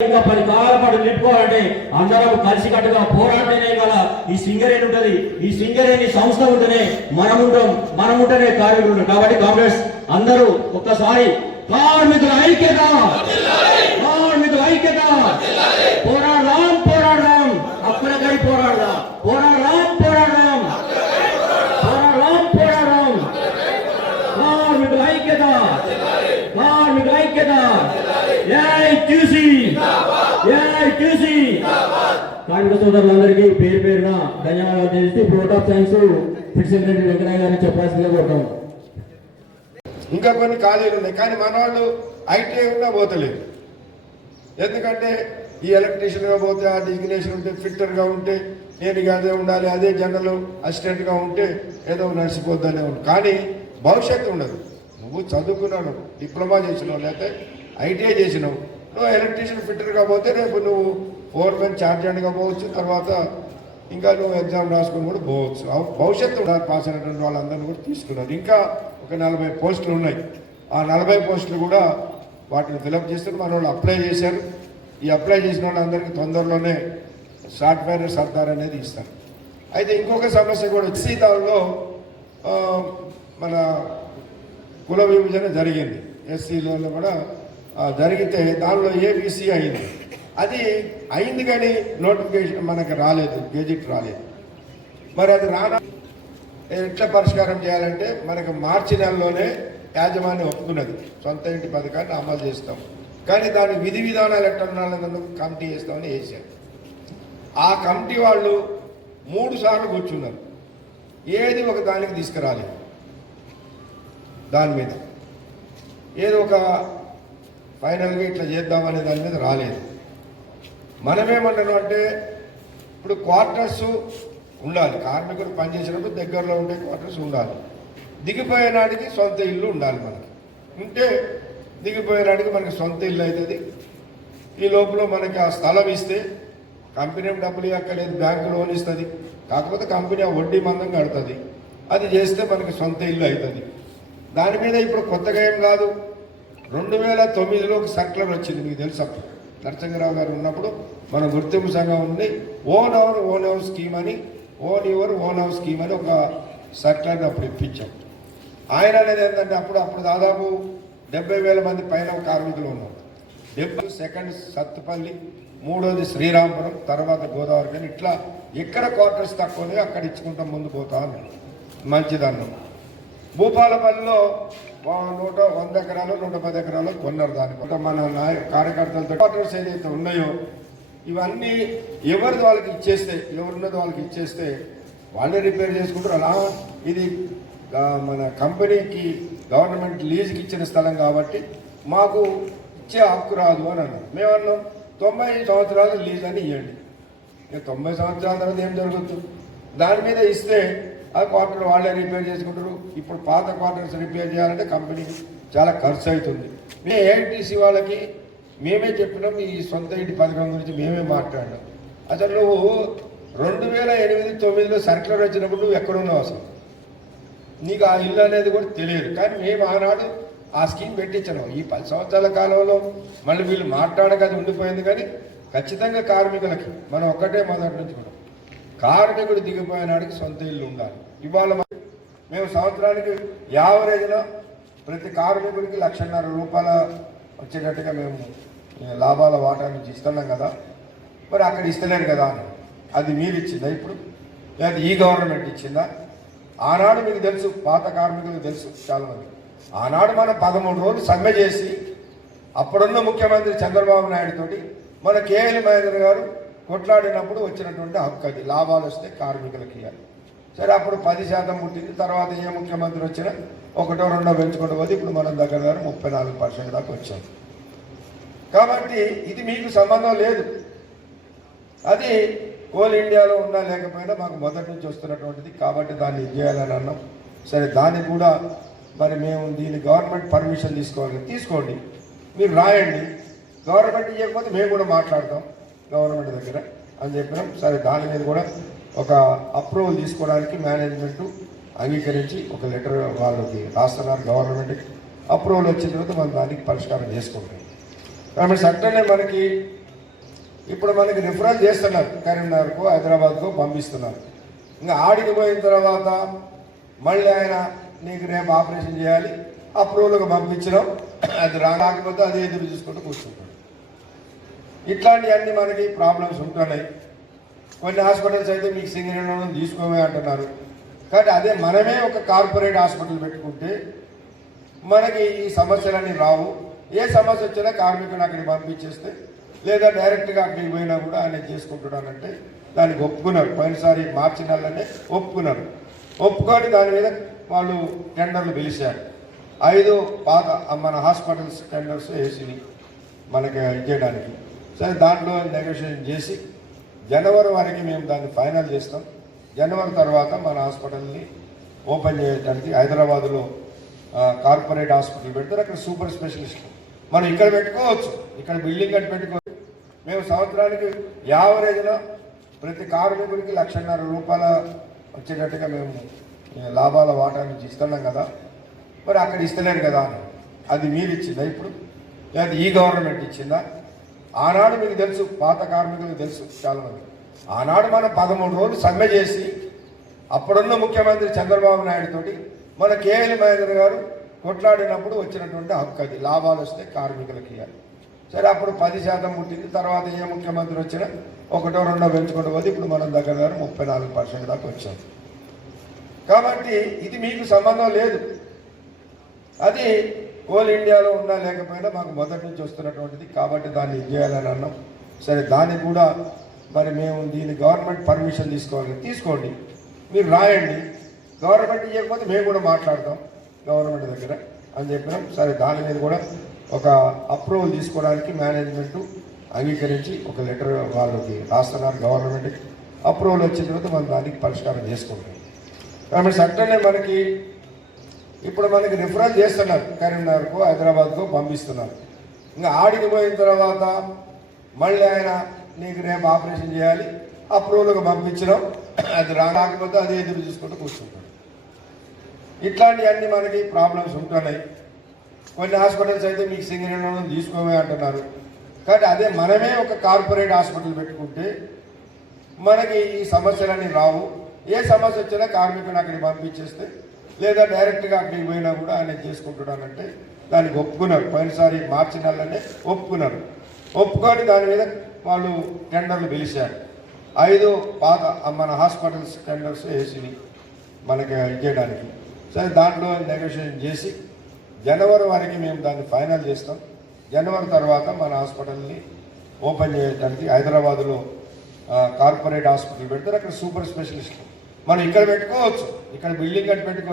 ఇంకా పది కాలాల పాటు నిలుపుకోవాలంటే అందరం కలిసికట్టుగా పోరాటమే గల ఈ సింగరేణి ఉంటది. ఈ సింగరేణి సంస్థ ఉంటేనే మనం ఉంటాం మనం ఉంటేనే కార్మికులు ఉంటాం కాబట్టి కాంగ్రెస్ అందరూ ఒక్కసారి కార్మికుల ఐక్యత! కార్మికుల ఐక్యత! కార్మిక సోదరులందరికీ పేరు పేరున ధన్యవాదాలు తెలిసి board of science president Venkataiah గారిని చెప్పాల్సిందిగా కోరుతాం ఇంకా కొన్ని ఖాళీలు ఉన్నాయి కానీ మన వాళ్ళు ఐటీఐ ఉన్నా పోతలేదు. ఎందుకంటే ఈ ఎలక్ట్రీషియన్గా పోతే ఆ డిగ్నేషన్ ఉంటే ఫిట్టర్గా ఉంటే నేను ఇక అదే ఉండాలి అదే జనరల్ అసిస్టెంట్గా ఉంటే ఏదో నడిచిపోద్దనే ఉంది కానీ భవిష్యత్తు ఉండదు. నువ్వు చదువుకున్నావు డిప్లొమా చేసినావు లేకపోతే ఐటీఐ చేసినావు నువ్వు ఎలక్ట్రీషియన్ ఫిట్టర్ కాకపోతే రేపు నువ్వు ఫోర్ మెన్ చార్జెంట్గా పోవచ్చు. తర్వాత ఇంకా నువ్వు ఎగ్జామ్ రాసుకొని కూడా పోవచ్చు. భవిష్యత్తు పాస్ అయినటువంటి వాళ్ళందరినీ కూడా తీసుకున్నారు ఇంకా ఒక నలభై పోస్టులు ఉన్నాయి. ఆ నలభై పోస్టులు కూడా వాటిని ఫిలప్ చేస్తారు. మన వాళ్ళు అప్లై చేశారు. ఈ అప్లై చేసిన వాళ్ళందరికీ తొందరలోనే సాఫ్ట్వేర్ సర్దార్ అనేది ఇస్తారు. అయితే ఇంకొక సమస్య కూడా వచ్చి మన కుల విభజన జరిగింది. ఎస్సీలో కూడా జరిగితే దానిలో ఏబీసీ అయింది. అది అయింది కానీ నోటిఫికేషన్ మనకి రాలేదు గెజిట్ రాలేదు. మరి అది రానా? ఎట్లా పరిష్కారం చేయాలంటే మనకు మార్చి నెలలోనే యాజమాన్యం ఒప్పుకున్నది. సొంత ఇంటి పథకాన్ని అమలు చేస్తాం. కానీ దాని విధి విధానాలు ఎట్లా ఉండాలని కమిటీ చేస్తామని వేశారు ఆ కమిటీ వాళ్ళు మూడు సార్లు కూర్చున్నారు. ఏది ఒక దానికి తీసుకురాలేదు. దాని మీద. ఏదో ఒక ఫైనల్గా ఇట్లా చేద్దామనే దాని మీద రాలేదు. మనమేమంటాను అంటే ఇప్పుడు క్వార్టర్స్ ఉండాలి. కార్మికులు పనిచేసినప్పుడు దగ్గరలో ఉండే క్వార్టర్స్ ఉండాలి. దిగిపోయే నాటికి సొంత ఇల్లు ఉండాలి మనకి. ఉంటే దిగిపోయే నాటికి మనకి సొంత ఇల్లు అవుతుంది ఈ లోపల మనకి ఆ స్థలం ఇస్తే కంపెనీ డబ్బులు ఇవ్వక్కర్లేదు బ్యాంకు లోన్ ఇస్తుంది. కాకపోతే కంపెనీ ఆ వడ్డీ మందం కడుతుంది. అది చేస్తే మనకి సొంత ఇల్లు అవుతుంది దాని మీద ఇప్పుడు కొత్తగా ఏం కాదు. రెండు వేల తొమ్మిదిలో ఒక సర్క్యులర్ వచ్చింది మీకు తెలుసు నరసింహరావు గారు ఉన్నప్పుడు మన గుర్తింపు సంఘం ఉంది. Own our own our scheme అని own your own our scheme అని ఒక సర్క్యులర్ని అప్పుడు ఇప్పించాం. ఆయన అనేది ఏంటంటే అప్పుడు అప్పుడు దాదాపు డెబ్బై వేల మంది పైన కార్మికులు ఉన్నారు. డెబ్బై సెకండ్ సత్తుపల్లి మూడోది శ్రీరాంపురం తర్వాత గోదావరి కానీ ఇట్లా ఎక్కడ క్వార్టర్స్ తక్కువ అక్కడ ఇచ్చుకుంటాం ముందు పోతా ఉన్నాం మంచిదన్నం భూపాలపల్లిలో నూట వంద ఎకరాలు నూట పది ఎకరాలు కొన్నారు దాన్ని. మన నాయ కార్యకర్తలతో పార్టీస్ ఏదైతే ఉన్నాయో ఇవన్నీ ఎవరిది వాళ్ళకి ఇచ్చేస్తే ఎవరున్నది వాళ్ళకి ఇచ్చేస్తే వాళ్ళే రిపేర్ చేసుకుంటారు. అలా ఇది మన కంపెనీకి గవర్నమెంట్ లీజుకి ఇచ్చిన స్థలం కాబట్టి మాకు ఇచ్చే హక్కు రాదు అని అన్నారు. మేము అన్నాం తొంభై సంవత్సరాలు లీజ్ అని ఇవ్వండి ఇక తొంభై సంవత్సరాల తర్వాత ఏం జరుగుతుంది దాని మీద ఇస్తే ఆ క్వార్టర్ వాళ్ళే రిపేర్ చేసుకుంటారు. ఇప్పుడు పాత క్వార్టర్స్ రిపేర్ చేయాలంటే కంపెనీకి చాలా ఖర్చు అవుతుంది. మేము ఏఐటీసీ వాళ్ళకి మేమే చెప్పినాం ఈ సొంత ఇంటి పథకం గురించి మేమే మాట్లాడినాం. అసలు నువ్వు రెండు వేల ఎనిమిది తొమ్మిదిలో సర్క్యులర్ వచ్చినప్పుడు నువ్వు ఎక్కడున్నావు అసలు? నీకు ఆ ఇల్లు అనేది కూడా తెలియదు. కానీ మేము ఆనాడు ఆ స్కీమ్ పెట్టించినాం. ఈ పది సంవత్సరాల కాలంలో మళ్ళీ వీళ్ళు మాట్లాడక అది ఉండిపోయింది. కానీ ఖచ్చితంగా కార్మికులకి మనం ఒక్కటే మొదటి నుంచి కూడా కార్మికుడు దిగిపోయినాడికి సొంత ఇల్లు ఉండాలి. ఇవాళ మేము సంవత్సరానికి యావరేజ్లో ప్రతి కార్మికుడికి లక్షన్నర రూపాయల వచ్చేటట్టుగా మేము లాభాల వాటా నుంచి ఇస్తున్నాం కదా. మరి అక్కడ ఇస్తలేరు కదా అని. అది మీరు ఇచ్చిందా ఇప్పుడు? లేదా ఈ గవర్నమెంట్ ఇచ్చిందా? ఆనాడు మీకు తెలుసు పాత కార్మికులకు తెలుసు చాలామంది. ఆనాడు మనం పదమూడు రోజులు సమ్మె చేసి అప్పుడున్న ముఖ్యమంత్రి చంద్రబాబు నాయుడు తోటి మన కేఎల్ మహేందర్ గారు కొట్లాడినప్పుడు వచ్చినటువంటి హక్కు అది. లాభాలు వస్తే కార్మికులకి ఇవ్వాలి. సరే అప్పుడు పది శాతం పుట్టింది తర్వాత ఏ ముఖ్యమంత్రి వచ్చినా ఒకటో రెండో పెంచుకుంటూ పోతే ఇప్పుడు మనం దగ్గర దగ్గర ముప్పై నాలుగు పర్సెంట్ దాకా వచ్చాం కాబట్టి ఇది మీకు సంబంధం లేదు. అది కోల్ ఇండియాలో ఉన్నా లేకపోయినా మాకు మొదటి నుంచి వస్తున్నటువంటిది కాబట్టి దాన్ని చేయాలని అన్నాం. సరే దాన్ని కూడా మరి మేము దీని గవర్నమెంట్ పర్మిషన్ తీసుకోవాలి. తీసుకోండి. మీరు రాయండి. గవర్నమెంట్ ఇవ్వకపోతే మేము కూడా మాట్లాడతాం. గవర్నమెంట్ దగ్గర అని చెప్పినాం. సరే దాని మీద కూడా ఒక అప్రూవల్ తీసుకోవడానికి మేనేజ్మెంట్ అంగీకరించి ఒక లెటర్ వాళ్ళకి రాస్తున్నారు గవర్నమెంట్కి అప్రూవల్ వచ్చిన తర్వాత మనం దానికి పరిష్కారం చేసుకుంటాం. కాబట్టి సట్టనే మనకి ఇప్పుడు మనకి రిఫరల్ చేస్తున్నారు. కరీంనగర్కు హైదరాబాద్కు పంపిస్తున్నారు. ఇంకా ఆడికి పోయిన తర్వాత మళ్ళీ ఆయన నీకు రేపు ఆపరేషన్ చేయాలి అప్రూవల్కి పంపించడం అది రాకపోతే అదే ఎదురు చూసుకుంటూ కూర్చుంటాం. ఇట్లాంటివన్నీ మనకి ప్రాబ్లమ్స్ ఉంటున్నాయి. కొన్ని హాస్పిటల్స్ అయితే మీకు సింగరేణి తీసుకోమే అంటున్నారు. కానీ అదే మనమే ఒక కార్పొరేట్ హాస్పిటల్ పెట్టుకుంటే మనకి ఈ సమస్యలన్నీ రావు. ఏ సమస్య వచ్చినా కార్మికుని అక్కడికి పంపించేస్తే లేదా డైరెక్ట్గా అక్కడికి పోయినా కూడా ఆయన చేసుకుంటున్నానంటే దానికి ఒప్పుకున్నారు. పోయినసారి మార్చి నెలలోనే ఒప్పుకున్నారు. ఒప్పుకొని దాని మీద వాళ్ళు టెండర్లు పిలిచారు. ఐదు పాత మన హాస్పిటల్స్ టెండర్స్ వేసినాయి మనకి ఇచ్చేయడానికి సరే దాంట్లో నెగోషియేషన్ చేసి జనవరి వరకు మేము దాన్ని ఫైనల్ చేస్తాం. జనవరి తర్వాత మన హాస్పిటల్ని ఓపెన్ చేయడానికి హైదరాబాద్లో కార్పొరేట్ హాస్పిటల్ పెడతారు. అక్కడ సూపర్ స్పెషలిస్ట్ మనం ఇక్కడ పెట్టుకోవచ్చు. ఇక్కడ బిల్డింగ్ కట్టి పెట్టుకోవచ్చు. మేము సంవత్సరానికి యావరేజ్లో ప్రతి కార్మికుడికి లక్షన్నర రూపాయల వచ్చేటట్టుగా మేము లాభాల వాటా నుంచి ఇస్తున్నాం కదా. మరి అక్కడ ఇస్తలేరు కదా అది మీరు ఇచ్చిందా ఇప్పుడు? లేదా ఈ గవర్నమెంట్ ఇచ్చిందా? ఆనాడు మీకు తెలుసు పాత కార్మికులకు తెలుసు చాలామంది. ఆనాడు మనం పదమూడు రోజులు సమ్మె చేసి అప్పుడున్న ముఖ్యమంత్రి చంద్రబాబు నాయుడు తోటి మన కేఎల్ మహేంద్ర గారు కొట్లాడినప్పుడు వచ్చినటువంటి హక్కు అది. లాభాలు వస్తే కార్మికులకి ఇవ్వాలి. సరే అప్పుడు పది శాతం పుట్టింది తర్వాత ఏ ముఖ్యమంత్రి వచ్చినా ఒకటో రెండో పెంచుకుంటూ పోతే ఇప్పుడు మనం దగ్గర దగ్గర ముప్పై నాలుగు పర్సెంట్ దాకా వచ్చాం కాబట్టి ఇది మీకు సంబంధం లేదు. అది ఓల్ ఇండియాలో ఉన్నా లేకపోయినా మాకు మొదటి నుంచి వస్తున్నటువంటిది కాబట్టి దాన్ని ఇది చేయాలని అన్నాం. సరే దాన్ని కూడా మరి మేము దీని గవర్నమెంట్ పర్మిషన్ తీసుకోవాలి. తీసుకోండి. మీరు రాయండి. గవర్నమెంట్ ఇవ్వకపోతే మేము కూడా మాట్లాడతాం గవర్నమెంట్ దగ్గర అని చెప్పినాం. సరే దాని మీద కూడా ఒక అప్రూవల్ తీసుకోవడానికి మేనేజ్మెంట్ అంగీకరించి ఒక లెటర్ వాళ్ళకి రాస్తున్నారు గవర్నమెంట్కి. అప్రూవల్ వచ్చిన తర్వాత మనం దానికి పరిష్కారం చేసుకుంటాం. కాబట్టి సట్టనే మనకి ఇప్పుడు మనకి రిఫరల్ చేస్తున్నారు కరీంనగర్కు హైదరాబాద్కు పంపిస్తున్నారు. ఇంకా ఆడికి పోయిన తర్వాత మళ్ళీ ఆయన నీకు రేపు ఆపరేషన్ చేయాలి అప్రూవల్కి పంపించడం అది రాకపోతే అదే ఎదురు చూసుకుంటూ కూర్చుంటాడు ఇట్లాంటివన్నీ మనకి ప్రాబ్లమ్స్ ఉంటున్నాయి. కొన్ని హాస్పిటల్స్ అయితే మీకు సింగరేణి తీసుకోమే అంటున్నారు. కానీ అదే మనమే ఒక కార్పొరేట్ హాస్పిటల్ పెట్టుకుంటే మనకి ఈ సమస్యలన్నీ రావు. ఏ సమస్య వచ్చినా కార్మికుని అక్కడికి పంపించేస్తే లేదా డైరెక్ట్గా అక్కడికి పోయినా కూడా ఆయన చేసుకుంటున్నానంటే దానికి ఒప్పుకున్నారు. పోయినసారి మార్చి నెలనే ఒప్పుకున్నారు. ఒప్పుకొని దాని మీద వాళ్ళు టెండర్లు పిలిచారు. ఐదు పాత మన హాస్పిటల్స్ టెండర్స్ వేసి మనకి ఇచ్చేయడానికి. సరే దాంట్లో నెగోషియేషన్ చేసి జనవరి వరకు మేము దాన్ని ఫైనల్ చేస్తాం. జనవరి తర్వాత మన హాస్పిటల్ని ఓపెన్ చేయడానికి హైదరాబాద్లో కార్పొరేట్ హాస్పిటల్ పెడతారు. అక్కడ సూపర్ స్పెషలిస్ట్. మనం ఇక్కడ పెట్టుకోవచ్చు. ఇక్కడ బిల్డింగ్ కట్టి పెట్టుకోవచ్చు